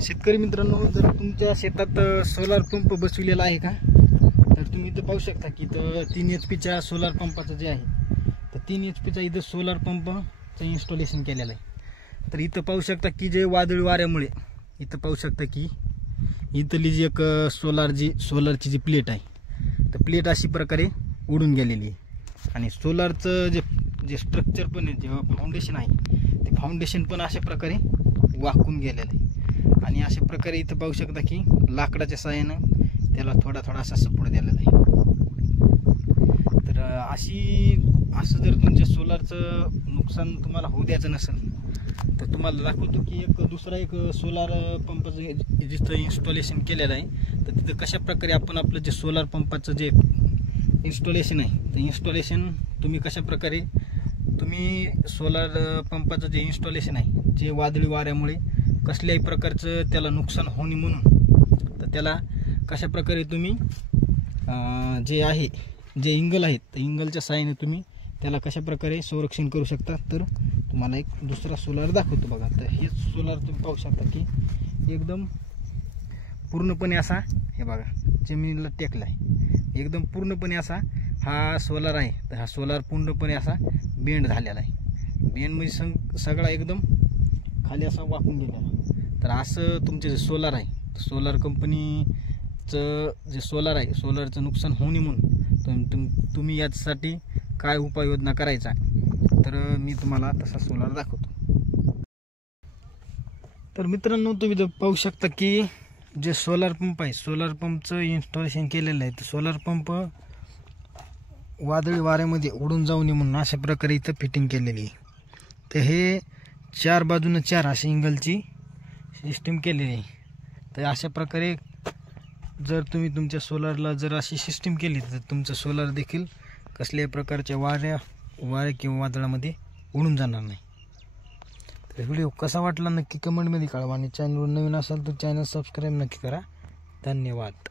शेतकरी मित्रांनो, जर तुमच्या शेतात सोलार पंप बसविलेला आहे का, तर तुम्ही इथं पाहू शकता की इथं 3 HP सोलार पंपाचं जे आहे, तर 3 HP इथं सोलार पंपचं इन्स्टॉलेशन केलेलं आहे। तर इथं पाहू शकता की जे वादळी वाऱ्यामुळे इथं पाहू शकता की इथली जी एक सोलारची जी प्लेट आहे, तर प्लेट अशी प्रकारे उडून गेलेली आहे आणि सोलारचं जे स्ट्रक्चर पण आहे, जे फाउंडेशन आहे, ते फाउंडेशन पण अशा प्रकारे वाकून गेलेलं आहे आणि अशा प्रकारे इथं पाहू शकता की लाकडाच्या साहाय्यानं त्याला थोडा असा सपोर्ट दिलेला आहे। तर असं जर तुमच्या सोलारचं नुकसान तुम्हाला होऊ द्यायचं नसेल, तर तुम्हाला दाखवतो की दुसरा एक सोलार पंपाचं जिथं इन्स्टॉलेशन केलेलं आहे, तर तिथं कशा प्रकारे आपण आपलं जे सोलार पंपाचं जे इन्स्टॉलेशन आहे, तर इन्स्टॉलेशन तुम्ही कशा प्रकारे सोलार पंपाचं जे इन्स्टॉलेशन आहे, जे वादळी वाऱ्यामुळे कसल्याही प्रकारचं त्याला नुकसान होणे म्हणून, तर त्याला कशा प्रकारे तुम्ही जे इंगल आहेत, तर इंगलच्या साहाय्याने तुम्ही त्याला कशा प्रकारे संरक्षण करू शकता। तर तुम्हाला एक दुसरा सोलार दाखवतो बघा। तर हे सोलार तुम्ही पाहू शकता की एकदम पूर्णपणे असा, हे बघा, जमिनीला टेकला आहे, एकदम पूर्णपणे असा हा सोलार आहे। तर हा सोलार पूर्णपणे असा बेंड झालेला आहे, बेंड म्हणजे सगळा एकदम खाली असा वाकून गेलेला। तर असं तुमचे जे सोलार आहे, सोलार कंपनीचं जे सोलार आहे, सोलारचं नुकसान होऊ नये म्हणून तुम्ही यासाठी काय उपाययोजना करायचा, तर मी तुम्हाला तसा सोलार दाखवतो। तर मित्रांनो, तुम्ही जर पाहू शकता की जे सोलार पंप आहे, सोलार पंपचं इन्स्टॉलेशन केलेलं आहे, तर सोलार पंप वादळी वाऱ्यामध्ये उडून जाऊ नये म्हणून अशा प्रकारे इथं फिटिंग केलेली आहे। तर हे 4 बाजूनं 4 अशी इंगलची सिस्टीम केलेली आहे। तर अशा प्रकारे जर तुम्ही तुमच्या सोलारला जर अशी सिस्टीम केली, तर तुमचं सोलार देखील कसल्याही प्रकारच्या वाऱ्या किंवा वादळामध्ये उडून जाणार नाही। तर व्हिडिओ कसा वाटला नक्की कमेंटमध्ये कळवा आणि चॅनलवर नवीन असाल तर चॅनल सबस्क्राईब नक्की करा। धन्यवाद।